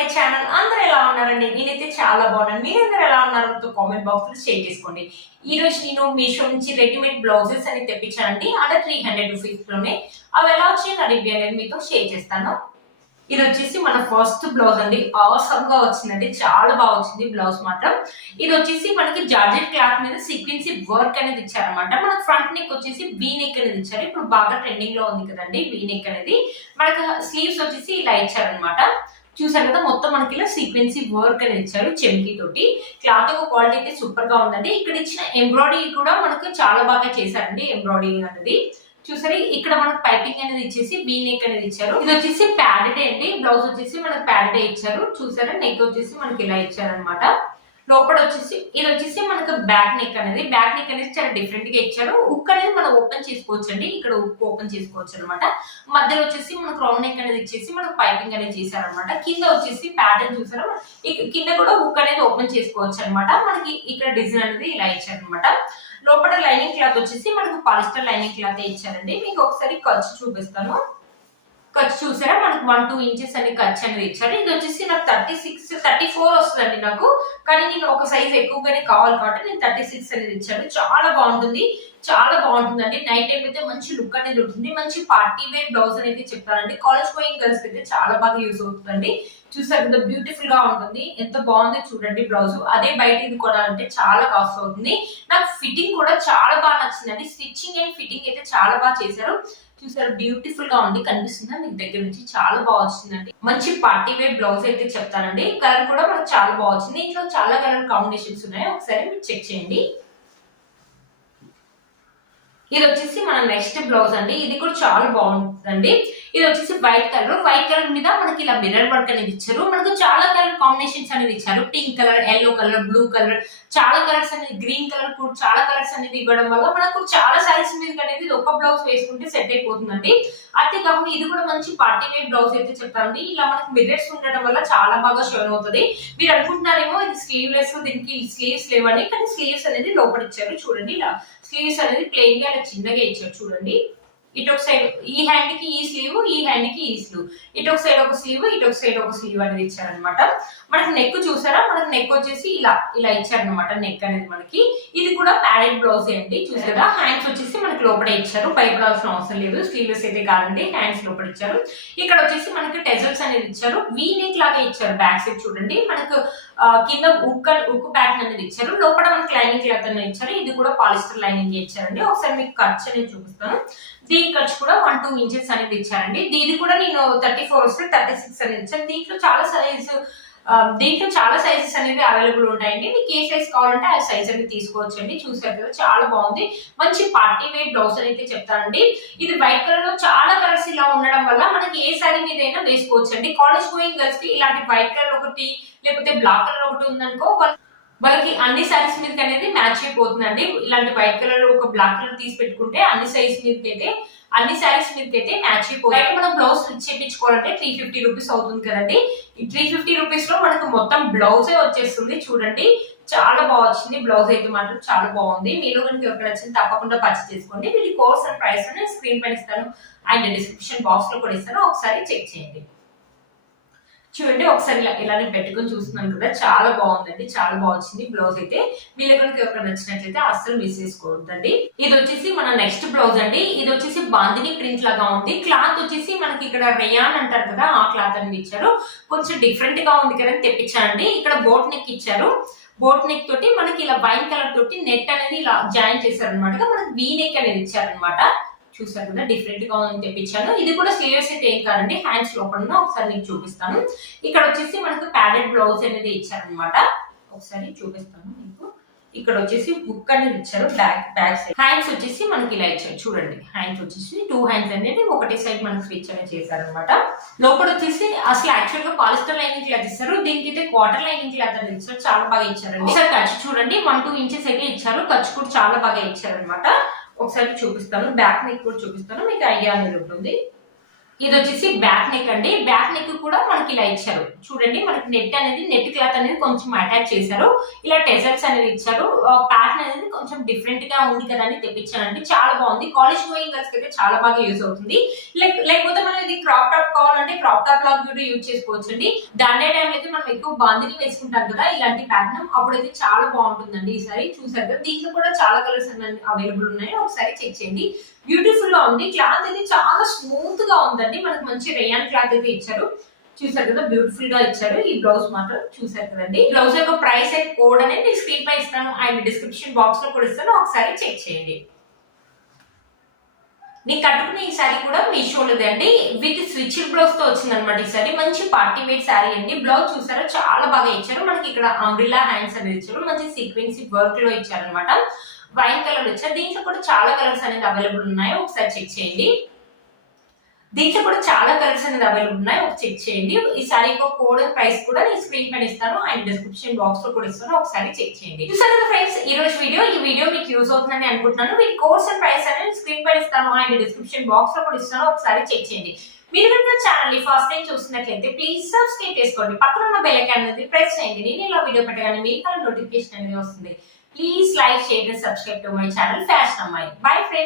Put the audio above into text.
My channel. అందరూ ఎలా ఉన్నారండి? నేనైతే చాలా బాగున్నాను. మీరందరూ ఎలా ఉన్నారో కామెంట్ బాక్స్ లో షేర్ చేసుకోండి. ఈ రోజు నేను మీషో నుంచి రెడీమేడ్ బ్లౌజెస్ అని తెప్పించానండి. అండర్ 300 రూపీస్ లోనే. అవి ఎలా వచ్చి నా రివ్యూ అనేది మీతో షేర్ చేస్తాను. ఇది వచ్చేసి మన ఫస్ట్ బ్లౌజ్ అండి. ఆసమ్ గా వచ్చిందండి, చాలా బాగా వచ్చింది బ్లౌజ్ మాత్రం. ఇది వచ్చేసి మనకి జార్జెట్ క్లాత్ మీద సీక్వెన్సీ వర్క్ అనేది ఇచ్చారనమాట. మనకి ఫ్రంట్ నెక్ వచ్చేసి వీ నెక్ అనేది ఇచ్చారు. ఇప్పుడు బాగా ట్రెండింగ్ లో ఉంది కదండి వీ నెక్ అనేది. మనకి స్లీవ్స్ వచ్చేసి ఇలా ఇచ్చారనమాట. చూసారు కదా, మొత్తం మనకి ఇలా సీక్వెన్సీ వర్క్ అనేది ఇచ్చారు చెమ్కి తోటి. క్లాత్ యొక్క క్వాలిటీ అయితే సూపర్ గా ఉందండి. ఇక్కడ ఇచ్చిన ఎంబ్రాయిడరీ కూడా మనకు చాలా బాగా చేశారండి. ఎంబ్రాయిడరీ అనేది చూసారు. ఇక్కడ మనకు పైపింగ్ అనేది ఇచ్చేసి వీ నెక్ అనేది ఇచ్చారు. ఇది వచ్చేసి ప్యాడెడ్ అండి. బ్లౌజ్ వచ్చేసి మనకు ప్యాడెడ్ ఇచ్చారు. చూసారా, నెక్ వచ్చేసి మనకి ఇలా ఇచ్చారనమాట. లోపల వచ్చేసి ఇది వచ్చేసి మనకు బ్యాక్ నెక్ అనేది చాలా డిఫరెంట్ గా ఇచ్చారు. ఉక్ అనేది మనం ఓపెన్ చేసుకోవచ్చు అండి. ఇక్కడ ఉక్ ఓపెన్ చేసుకోవచ్చు అనమాట. మధ్యలో వచ్చేసి మనకు రౌండ్ నెక్ అనేది ఇచ్చేసి మనకు పైపింగ్ అనేది చేశారనమాట. కింద వచ్చేసి ప్యాటర్న్ చూసారా, కింద కూడా ఉక్ అనేది ఓపెన్ చేసుకోవచ్చు అనమాట. మనకి ఇక్కడ డిజైన్ అనేది ఇలా ఇచ్చారనమాట. లోపల లైనింగ్ క్లాత్ వచ్చేసి మనకు పాలిస్టర్ లైనింగ్ క్లాత్ ఇచ్చారండి. మీకు ఒకసారి ఖర్చు చూపిస్తాను. ఖర్చు చూసారా, మనకు 1-2 ఇంచెస్ అని ఖర్చు అనేది ఇచ్చారు. ఇది వచ్చేసి నాకు 34 వస్తుందండి నాకు. కానీ నేను ఒక సైజ్ ఎక్కువగానే కావాలి కాబట్టి నేను 36 అనేది ఇచ్చాను. చాలా బాగుంటుందండి. నైట్ టైం అయితే మంచి లుక్ అనేది ఉంటుంది. మంచి పార్టీ వేర్ బ్లౌజ్ అనేది చెప్తానండి. కాలేజ్ గోయింగ్ గర్ల్స్ అయితే చాలా బాగా యూజ్ అవుతుందండి. చూసారు కదా, బ్యూటిఫుల్ గా ఉంటుంది. ఎంత బాగుందో చూడండి బ్లౌజ్. అదే బయట ఇది కొనాలంటే చాలా కాస్ట్ అవుతుంది. నాకు ఫిట్టింగ్ కూడా చాలా బాగా నచ్చిందండి. స్టిచ్చింగ్ అండ్ ఫిట్టింగ్ అయితే చాలా బాగా చేశారు. చూసారు, బ్యూటిఫుల్ గా ఉంది. కనిపిస్తుందా మీకు దగ్గర నుంచి? చాలా బాగా వచ్చిందండి. మంచి పార్టీ వేర్ బ్లౌజ్ అయితే చెప్తానండి. కలర్ కూడా మనకు చాలా బాగా వచ్చింది. ఇంట్లో చాలా కలర్ కాంబినేషన్స్ ఉన్నాయి, ఒకసారి మీరు చెక్ చేయండి. ఇది వచ్చేసి మన నెక్స్ట్ బ్లౌజ్ అండి. ఇది కూడా చాలా బాగుంటుందండి. ఇది వచ్చేసి వైట్ కలర్ మీద మనకి ఇలా మిర్రర్ వర్క్ అనేది ఇచ్చారు. మనకు చాలా కలర్ కాంబినేషన్స్ అనేది ఇచ్చారు. Pink colour, yellow colour, blue colour, చాలా కలర్స్ అనేది, గ్రీన్ కలర్ కూడా చాలా కలర్స్ అనేది ఇవ్వడం వల్ల మనకు చాలా సారీస్ మీద అనేది ఒక బ్లౌజ్ వేసుకుంటే సెట్ అయిపోతుందండి. అంతేకాకుండా ఇది కూడా మంచి పార్టీ వేర్ బ్లౌజ్ అయితే చెప్తానండి. ఇలా మనకి మిర్రర్స్ ఉండడం వల్ల చాలా బాగా షోన్ అవుతుంది. మీరు అనుకుంటున్నారేమో ఇది స్లీవ్లెస్, దీనికి స్లీవ్స్ లేవని, కానీ స్లీవ్స్ అనేది లోపల ఇచ్చారు. చూడండి, ఇలా స్లీవ్స్ అనేది ప్లెయిన్ గా ఇలా చిన్నగా ఇచ్చారు. చూడండి, ఇటు ఒక సైడ్ ఈ హ్యాండ్ కి ఈ స్లీవ్, ఈ హ్యాండ్ కి ఈ స్లీవ్, ఇటు ఒక సైడ్ ఒక స్లీవ్, ఇటు ఒక సైడ్ ఒక స్లీవ్ అనేది ఇచ్చారనమాట. మనకి నెక్ చూసారా, మనకి నెక్ వచ్చేసి ఇలా ఇచ్చారనమాట. నెక్ అనేది మనకి ఇది కూడా ప్యాడెడ్ బ్లౌజ్ అండి. చూసారా, హ్యాండ్స్ వచ్చేసి మనకి లోపల ఇచ్చారు. భయపడాల్సిన అవసరం లేదు, స్లీవ్లెస్ అయితే కాదండి. హ్యాండ్స్ లోపల ఇచ్చారు. ఇక్కడ వచ్చేసి మనకి టెజల్స్ అనేది ఇచ్చారు. వీ నెక్ లాగా ఇచ్చారు. బ్యాక్ సైడ్ చూడండి, మనకు కింద ఉక్కు ప్యాటర్న్ అనేది ఇచ్చారు. లోపల మనకి లైనింగ్ క్లాత్ అనేది ఇచ్చారు. ఇది కూడా పాలిస్టర్ లైనింగ్ ఇచ్చారండి. ఒకసారి మీకు ఖర్చు అనేది చూపిస్తాను. దీని ఖర్చు కూడా 1-2 ఇంచెస్ అనేది ఇచ్చారండి. దీని కూడా నేను 34 వస్తే 36 అనేది ఇచ్చాను. దీంట్లో చాలా సైజెస్ అనేది అవైలబుల్ ఉంటాయండి. మీకు ఏ సైజ్ కావాలంటే ఆ సైజ్ అనేది తీసుకోవచ్చండి. చూసారు కదా, చాలా బాగుంది. మంచి పార్టీ వేర్ బ్లౌజ్ అయితే చెప్తానండి. ఇది వైట్ కలర్ లో చాలా కలర్స్ ఇలా ఉండడం వల్ల మనకి ఏ సారీ మీద అయినా వేసుకోవచ్చు అండి. కాలేజ్ గోయింగ్ గర్ల్స్ కి ఇలాంటి వైట్ కలర్ ఒకటి లేకపోతే బ్లాక్ కలర్ ఒకటి ఉందనుకో, వాళ్ళకి అన్ని సారీస్ మీదకి అనేది మ్యాచ్ అయిపోతుందండి. ఇలాంటి వైట్ కలర్ ఒక బ్లాక్ కలర్ తీసి పెట్టుకుంటే అన్ని సారీస్ మీదకి అయితే మ్యాచ్ అయిపోతుంది. మనం బ్లౌజ్ స్టిచ్ చేయించుకోవాలంటే 350 రూపీస్ అవుతుంది కదండి. ఈ 350 రూపీస్ లో మనకు మొత్తం బ్లౌజే వచ్చేస్తుంది. చూడండి, చాలా బాగా వచ్చింది బ్లౌజ్ అయితే మాత్రం చాలా బాగుంది. మీలో కనుక ఎవరికి నచ్చింది తప్పకుండా పర్చేస్ చేసుకోండి. వీటి కోర్స్ అండ్ ప్రైస్ నేను స్క్రీన్ పైన ఇస్తాను అండ్ డిస్క్రిప్షన్ బాక్స్ లో కూడా ఇస్తాను, ఒకసారి చెక్ చేయండి. చూడండి, ఒకసారి ఇలానే పెట్టుకొని చూస్తున్నాను కదా, చాలా బాగుందండి. చాలా బాగా వచ్చింది బ్లౌజ్ అయితే. మీరు కనుక ఎవరికి నచ్చినట్లయితే అస్సలు మిస్ చేసుకోవద్దండి. ఇది వచ్చేసి మన నెక్స్ట్ బ్లౌజ్ అండి. ఇది వచ్చేసి బాందిని ప్రింట్ లాగా ఉంది. క్లాత్ వచ్చేసి మనకి ఇక్కడ రేయాన్ అంటారు కదా, ఆ క్లాత్ అనేది ఇచ్చారు. కొంచెం డిఫరెంట్ గా ఉంది కదా తెప్పించానండి. ఇక్కడ బోట్ నెక్ ఇచ్చారు. బోట్ నెక్ తోటి మనకి ఇలా వైన్ కలర్ తోటి నెట్ అనేది ఇలా జాయిన్ చేశారు అనమాట. మనకి వీ నెక్ అనేది ఇచ్చారనమాట. చూసారు కదా, డిఫరెంట్ గా ఉంది తెప్పించాను. ఇది కూడా స్లీవ్స్ అయితే ఏం కాదండి, హ్యాండ్స్ లోపల ఒకసారి మీకు చూపిస్తాను. ఇక్కడ వచ్చేసి మనకు ప్యాడెడ్ బ్లౌజ్ అనేది ఇచ్చారనమాట. ఒకసారి చూపిస్తాను మీకు. ఇక్కడ వచ్చేసి బుక్ అనేది ఇచ్చారు. బ్యాక్ సైడ్ హ్యాండ్స్ వచ్చేసి మనకి ఇలా ఇచ్చారు. చూడండి, హ్యాండ్స్ వచ్చేసి 2 హ్యాండ్స్ అనేది ఒకటే సైడ్ మనకి స్విచ్ అనేది చేశారనమాట. లోపల వచ్చేసి అసలు యాక్చువల్ గా పాలిస్టర్ లైనింగ్ క్లాత్ ఇస్తారు. దీనికి అయితే క్వార్టర్ లైనింగ్ క్లాత్ అనేది ఇచ్చారు. చాలా బాగా ఇచ్చారండి. ఒకసారి ఖర్చు చూడండి, 1-2 ఇంచెస్ అయితే ఇచ్చారు. ఖర్చు కూడా చాలా బాగా ఇచ్చారనమాట. ఒకసారి చూపిస్తాను. బ్యాక్ నెక్ కూడా చూపిస్తాను, మీకు ఐడియా అనేది ఉంటుంది. ఇది వచ్చేసి బ్యాక్ నెక్ అండి. బ్యాక్ నెక్ కూడా మనకి ఇలా ఇచ్చారు చూడండి. మనకి నెట్ క్లాత్ అనేది కొంచెం అటాచ్ చేశారు. ఇలా టెజల్స్ అనేది ఇచ్చారు. ప్యాటర్న్ అనేది కొంచెం డిఫరెంట్ గా ఉంది కదా అని తెప్పించానండి. చాలా బాగుంది. కాలేజ్ గోయింగ్ గర్ల్స్ అయితే చాలా బాగా యూజ్ అవుతుంది. లేకపోతే మనం ఇది క్రాప్ టాప్ కావాలంటే క్రాప్ టాప్ లాగా కూడా యూజ్ చేసుకోవచ్చు అండి. దాండే టైంలో అయితే మనం ఎక్కువ బాందిని వేసుకుంటాం కదా ఇలాంటి ప్యాటర్న్, అప్పుడైతే చాలా బాగుంటుందండి. ఈసారి చూసారు కదా, దీంట్లో కూడా చాలా కలర్స్ అవైలబుల్ ఉన్నాయి. ఒకసారి చెక్ చేయండి. బ్యూటిఫుల్ గా ఉంది. క్లాత్ అయితే చాలా స్మూత్ గా ఉందండి. మనకు మంచి రేయాన్ క్లాత్ అయితే ఇచ్చారు. చూసారు కదా, బ్యూటిఫుల్ గా ఇచ్చారు. ఈ బ్లౌజ్ మాత్రం చూసారు కదండి. బ్లౌజ్ యొక్క ప్రైస్ అయితే కోడ్ అనేది నేను స్క్రీన్ పై ఇస్తాను అండ్ డిస్క్రిప్షన్ బాక్స్ లో కూడా ఇస్తాను. ఒకసారి చెక్ చేయండి. నేను కట్టుకున్న ఈ సారీ కూడా మీషోలోదే అండి. విత్ స్విచ్ బ్లౌజ్ తో వచ్చింది అనమాట. ఈ సారీ మంచి పార్టీ వేర్ సారీ అండి. బ్లౌజ్ చూసారా చాలా బాగా ఇచ్చారు. మనకి ఇక్కడ అంబ్రిల్లా హ్యాండ్స్ అనేది ఇచ్చారు. మంచి సీక్వెన్సీ వర్క్ లో ఇచ్చారు అనమాట. వైన్ కలర్ ఇచ్చారు. దీంట్లో కూడా చాలా కలర్స్ అనేది అవైలబుల్ ఉన్నాయి. ఒకసారి చెక్ చేయండి. దీంట్లో కూడా చాలా కలర్స్ అనేది అవైలబుల్ ఉన్నాయి. ఒక చెక్ చేయండి. ఈ సారీ కోడ్ ప్రైస్ కూడా నేను స్క్రీన్ పైన ఇస్తాను అండ్ డిస్క్రిప్షన్ బాక్స్ లో కూడా ఇస్తాను. ఒకసారి చెక్ చేయండి. చూసారు కదా ఫ్రెండ్స్, ఈ రోజు ఈ వీడియో మీకు యూజ్ అవుతుందని అనుకుంటున్నాను. వీటి కోర్స్ అండ్ ప్రైస్ అనేది స్క్రీన్ పైన ఇస్తాను అండ్ డిస్క్రిప్షన్ బాక్స్ లో కూడా ఇస్తాను. ఒకసారి చెక్ చేయండి. మీరు కనుక ఛానల్ ని ఫస్ట్ టైం చూస్తున్నట్లయితే ప్లీజ్ సబ్స్క్రైబ్ చేసుకోండి. పక్కన ఉన్న బెల్ ఐకాన్ అనేది ప్రెస్ చేయండి. నేను ఇలా వీడియో పెట్టగానే మీకు నోటిఫికేషన్ అనేది వస్తుంది. Please like, share and subscribe to my channel Fashion Amai. Bye friends.